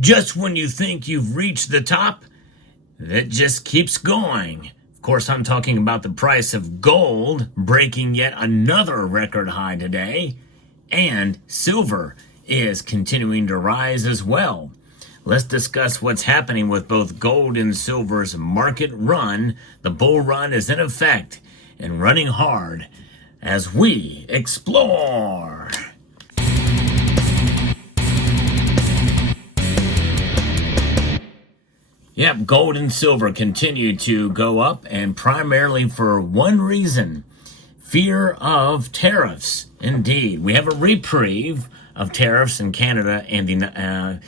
Just when you think you've reached the top, it just keeps going. Of course, I'm talking about the price of gold breaking yet another record high today, and silver is continuing to rise as well. Let's discuss what's happening with both gold and silver's market run. The bull run is in effect and running hard as we explore. Yep, gold and silver continue to go up, and primarily for one reason: fear of tariffs. Indeed, we have a reprieve of tariffs in Canada and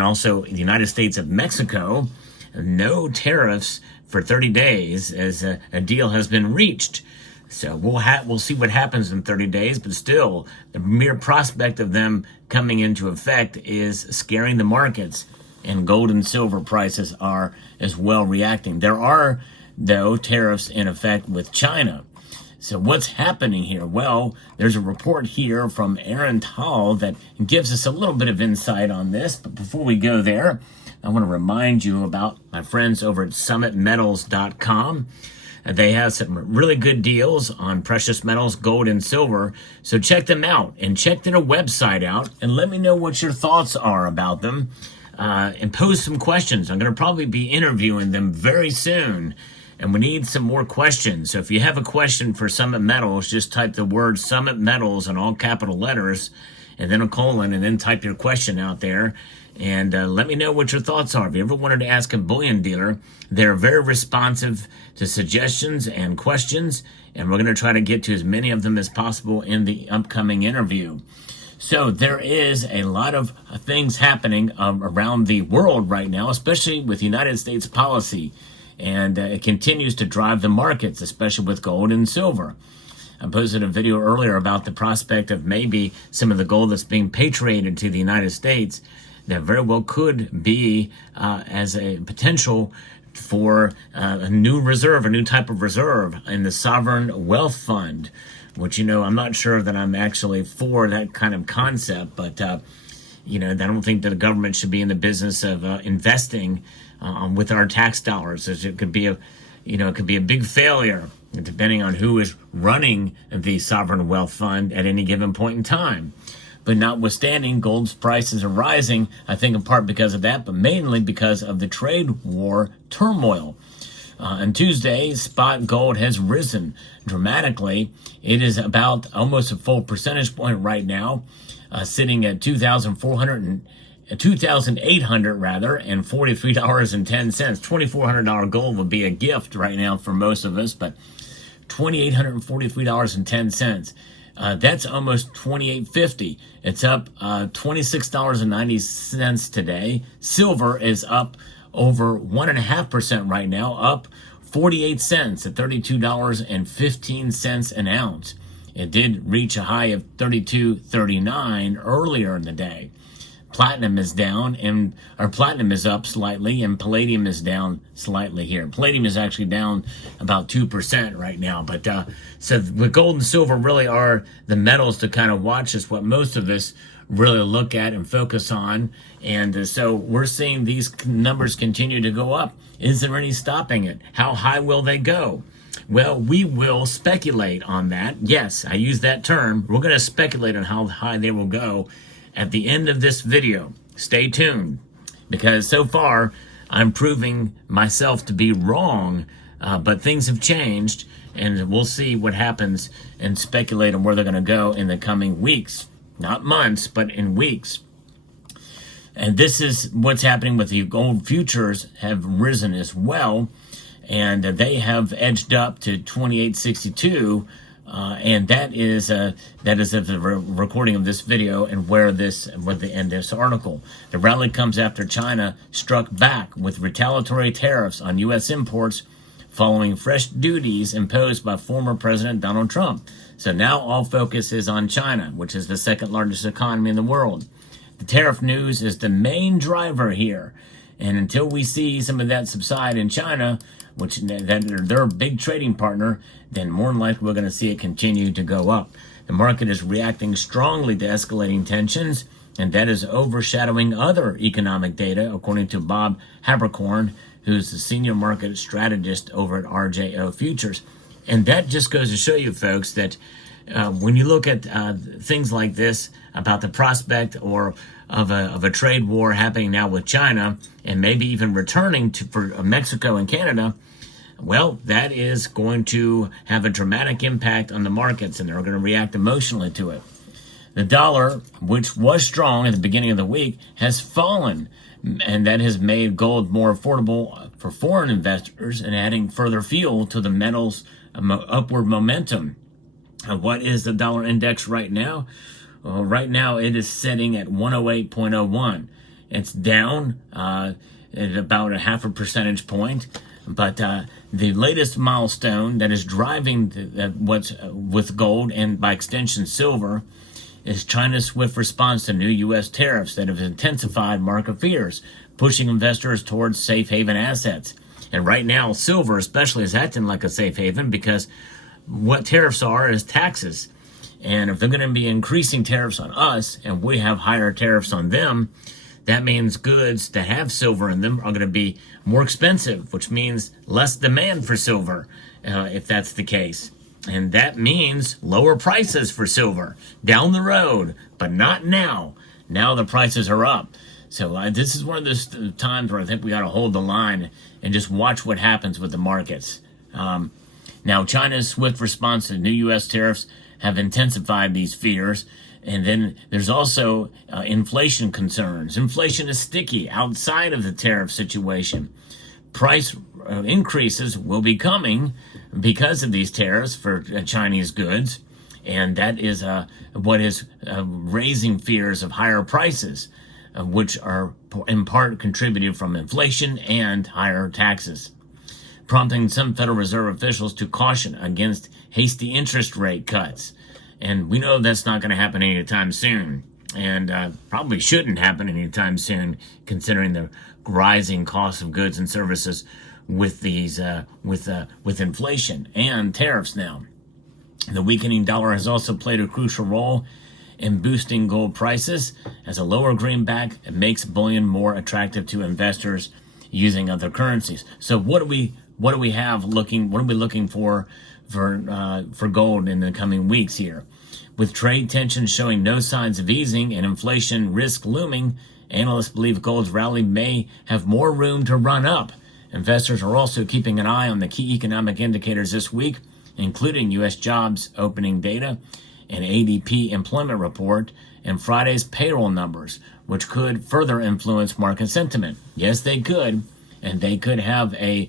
also the United States of Mexico. No tariffs for 30 days as a deal has been reached. So we'll see what happens in 30 days, but still, the mere prospect of them coming into effect is scaring the markets, and gold and silver prices are as well reacting. There are, though, tariffs in effect with China. So what's happening here? Well, there's a report here from Aaron Tall that gives us a little bit of insight on this. But before we go there, I want to remind you about my friends over at summitmetals.com. They have some really good deals on precious metals, gold and silver. So check them out and check their website out and let me know what your thoughts are about them. And pose some questions. I'm going to probably be interviewing them very soon, and we need some more questions. So if you have a question for Summit Metals, just type the word Summit Metals in all capital letters, and then a colon, and then type your question out there, and let me know what your thoughts are. If you ever wanted to ask a bullion dealer, they're very responsive to suggestions and questions, and we're going to try to get to as many of them as possible in the upcoming interview. So there is a lot of things happening around the world right now, especially with United States policy. And it continues to drive the markets, especially with gold and silver. I posted a video earlier about the prospect of maybe some of the gold that's being patriated to the United States that very well could be as a potential for a new reserve, a new type of reserve in the sovereign wealth fund, which, I'm not sure that I'm actually for that kind of concept, but, I don't think that the government should be in the business of investing with our tax dollars. It could be a big failure depending on who is running the sovereign wealth fund at any given point in time. But notwithstanding, gold's prices are rising, I think in part because of that, but mainly because of the trade war turmoil. On Tuesday, spot gold has risen dramatically. It is about almost a full percentage point right now, sitting at $2,800 rather, and $43.10. $2,400 gold would be a gift right now for most of us, but $2,843.10. That's almost $2,850. It's up $26.90 today. Silver is up over 1.5% right now, up 48 cents at $32.15 an ounce. It did reach a high of $32.39 earlier in the day. Platinum is down, platinum is up slightly, and palladium is down slightly here. Palladium is actually down about 2% right now. But so the gold and silver really are the metals to kind of watch. Is what most of us really look at and focus on. And so we're seeing these numbers continue to go up. Is there any stopping it? How high will they go? Well, we will speculate on that. Yes, I use that term. We're going to speculate on how high they will go at the end of this video. Stay tuned, because so far I'm proving myself to be wrong, but things have changed, and we'll see what happens and speculate on where they're going to go in the coming weeks. Not months, but in weeks. And this is what's happening with the gold futures have risen as well, and they have edged up to 28.62. And that is at the recording of this video and where the end of this article. The rally comes after China struck back with retaliatory tariffs on U.S. imports following fresh duties imposed by former President Donald Trump. So now all focus is on China, which is the second largest economy in the world. The tariff news is the main driver here. And until we see some of that subside in China, which they're a big trading partner, then more than likely we're going to see it continue to go up. The market is reacting strongly to escalating tensions and that is overshadowing other economic data, according to Bob Habercorn, who's the senior market strategist over at RJO Futures. And that just goes to show you, folks, that when you look at things like this about the prospect or of a trade war happening now with China and maybe even returning for Mexico and Canada, well, that is going to have a dramatic impact on the markets, and they're going to react emotionally to it. The dollar, which was strong at the beginning of the week, has fallen, and that has made gold more affordable for foreign investors and adding further fuel to the metal's upward momentum. What is the dollar index right now? Well, right now it is sitting at 108.01. It's down at about a half a percentage point. But the latest milestone that is driving what's with gold and by extension silver is China's swift response to new U.S. tariffs that have intensified market fears, pushing investors towards safe haven assets. And right now, silver especially is acting like a safe haven because what tariffs are is taxes. And if they're going to be increasing tariffs on us and we have higher tariffs on them, that means goods that have silver in them are going to be more expensive, which means less demand for silver, if that's the case. And that means lower prices for silver down the road, but not now. Now the prices are up. So this is one of those times where I think we ought to hold the line and just watch what happens with the markets. Now, China's swift response to new U.S. tariffs have intensified these fears. And then there's also inflation concerns. Inflation is sticky outside of the tariff situation. Price increases will be coming because of these tariffs for Chinese goods. And that is what is raising fears of higher prices, which are in part contributed from inflation and higher taxes, prompting some Federal Reserve officials to caution against hasty interest rate cuts. And we know that's not going to happen anytime soon, and probably shouldn't happen anytime soon, considering the rising cost of goods and services with these with inflation and tariffs now. The weakening dollar has also played a crucial role in boosting gold prices, as a lower greenback makes bullion more attractive to investors using other currencies. So what are we looking for gold in the coming weeks here? With trade tensions showing no signs of easing and inflation risk looming, analysts believe gold's rally may have more room to run up. Investors are also keeping an eye on the key economic indicators this week, including U.S. jobs opening data, an ADP employment report, and Friday's payroll numbers, which could further influence market sentiment. Yes, they could, and they could have a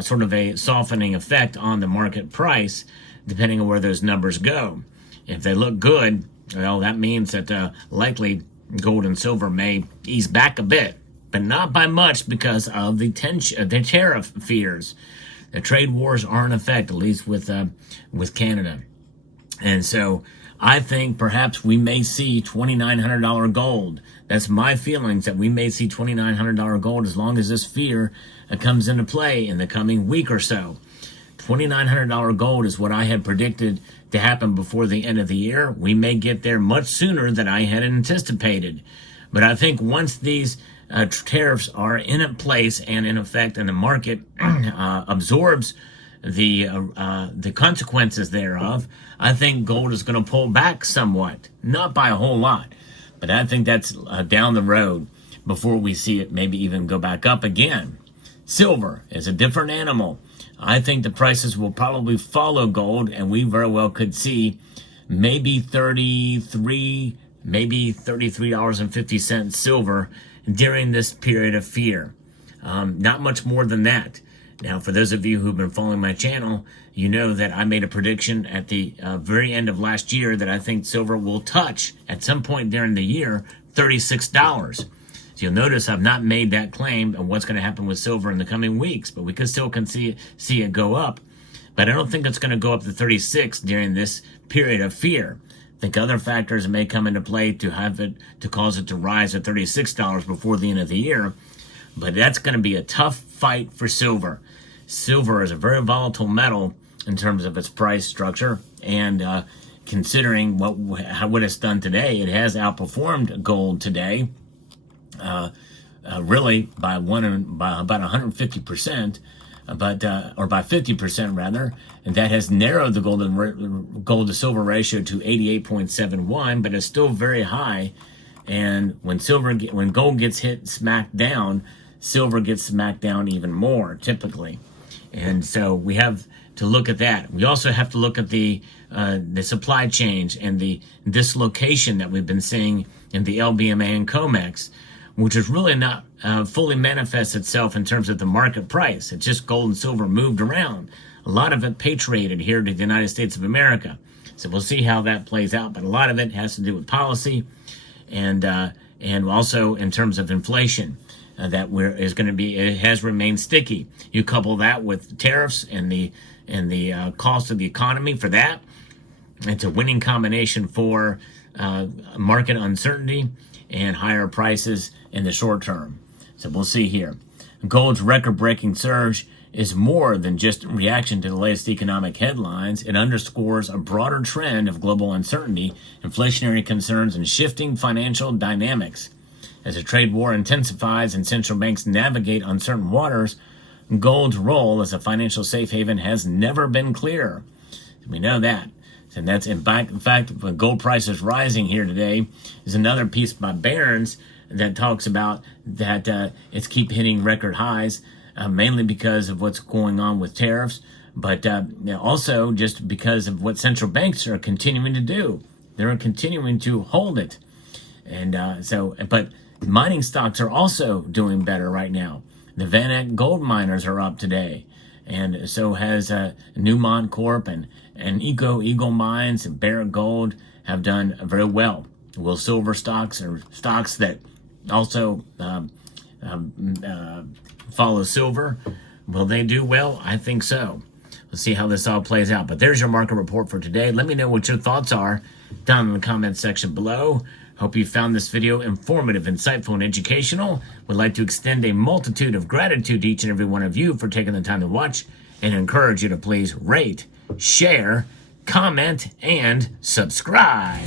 sort of a softening effect on the market price, depending on where those numbers go. If they look good, well, that means that likely gold and silver may ease back a bit, but not by much because of the tariff fears. The trade wars are in effect, at least with Canada. And so I think perhaps we may see $2,900 gold. That's my feelings, that we may see $2,900 gold as long as this fear comes into play in the coming week or so. $2,900 gold is what I had predicted to happen before the end of the year. We may get there much sooner than I had anticipated. But I think once these tariffs are in place and in effect, and the market absorbs the consequences thereof, I think gold is going to pull back somewhat, not by a whole lot, but I think that's down the road before we see it maybe even go back up again. Silver is a different animal. I think the prices will probably follow gold, and we very well could see maybe $33.50 silver during this period of fear. Not much more than that. Now, for those of you who've been following my channel, you know that I made a prediction at the very end of last year that I think silver will touch, at some point during the year, $36. So you'll notice I've not made that claim of what's going to happen with silver in the coming weeks, but we could still see it go up. But I don't think it's going to go up to 36 during this period of fear. I think other factors may come into play to cause it to rise to $36 before the end of the year. But that's going to be a tough fight for silver. Silver is a very volatile metal in terms of its price structure and considering what it's done today, it has outperformed gold today, really by about 150%, or by 50% rather, and that has narrowed the gold to silver ratio to 88.71, but it's still very high. And when gold gets smacked down, silver gets smacked down even more typically. And so we have to look at that. We also have to look at the supply chain and the dislocation that we've been seeing in the LBMA and COMEX, which is really not fully manifests itself in terms of the market price. It's just gold and silver moved around. A lot of it patriated here to the United States of America. So we'll see how that plays out. But a lot of it has to do with policy, and also in terms of inflation. It has remained sticky. You couple that with tariffs and the cost of the economy for that, it's a winning combination for market uncertainty and higher prices in the short term. So we'll see here. Gold's record-breaking surge is more than just a reaction to the latest economic headlines. It underscores a broader trend of global uncertainty, inflationary concerns, and shifting financial dynamics. As the trade war intensifies and central banks navigate uncertain waters, gold's role as a financial safe haven has never been clearer. We know that. And that's in fact, when gold prices rising here today is another piece by Barron's that talks about that it's keep hitting record highs, mainly because of what's going on with tariffs, but also just because of what central banks are continuing to do. They're continuing to hold it. And but mining stocks are also doing better right now. The Van Eck gold miners are up today, and so has Newmont Corp and Eagle Mines and Barrick Gold have done very well. Will silver stocks or stocks that also follow silver, will they do well? I think so. Let's see how this all plays out. But there's your market report for today. Let me know what your thoughts are down in the comments section below. Hope you found this video informative, insightful, and educational. Would like to extend a multitude of gratitude to each and every one of you for taking the time to watch, and encourage you to please rate, share, comment, and subscribe.